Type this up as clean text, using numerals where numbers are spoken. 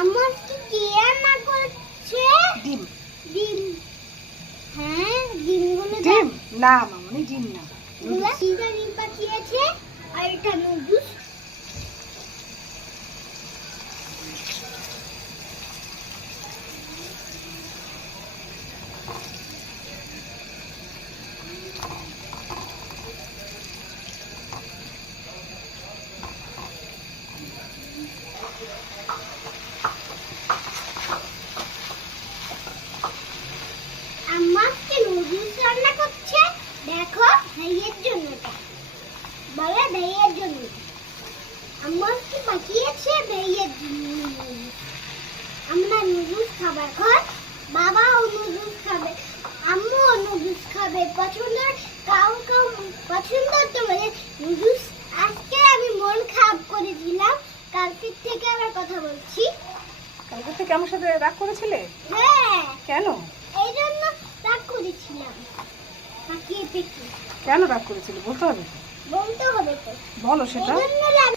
আমার কি রান্না করছে? ডিম। ডিম। হ্যাঁ, ডিমগুলো ডিম না মামনি, ডিম না। ডিম পাঠিয়েছে আর এটা নুডলস। আম্মাকে নুডলস রান্না করছে, দেখো ভাইয়ের জন্য। বলে ভাইয়ের জন্য। আম্মাকে পাঠিয়েছে ভাইয়ের জন্য। আমরা নুডলস খাবো এখন, বাবাও নুডলস খাবে, আম্মুও নুডলস খাবে। কাউ পছন্দ তোমাদের নুডলস। আজকে আমি মন খারাপ করেছিলাম, কালকে থেকে আবার কথা বলছি। কালকে থেকে আমার সাথে রাগ করেছিলে? হ্যাঁ, কেন? এই জন্য রাগ করেছিলাম। তাকিয়ে পেকি কেন রাগ করেছিলে বলতে হবে? বলতে হবে তো। বলো সেটা। এই জন্য রাগ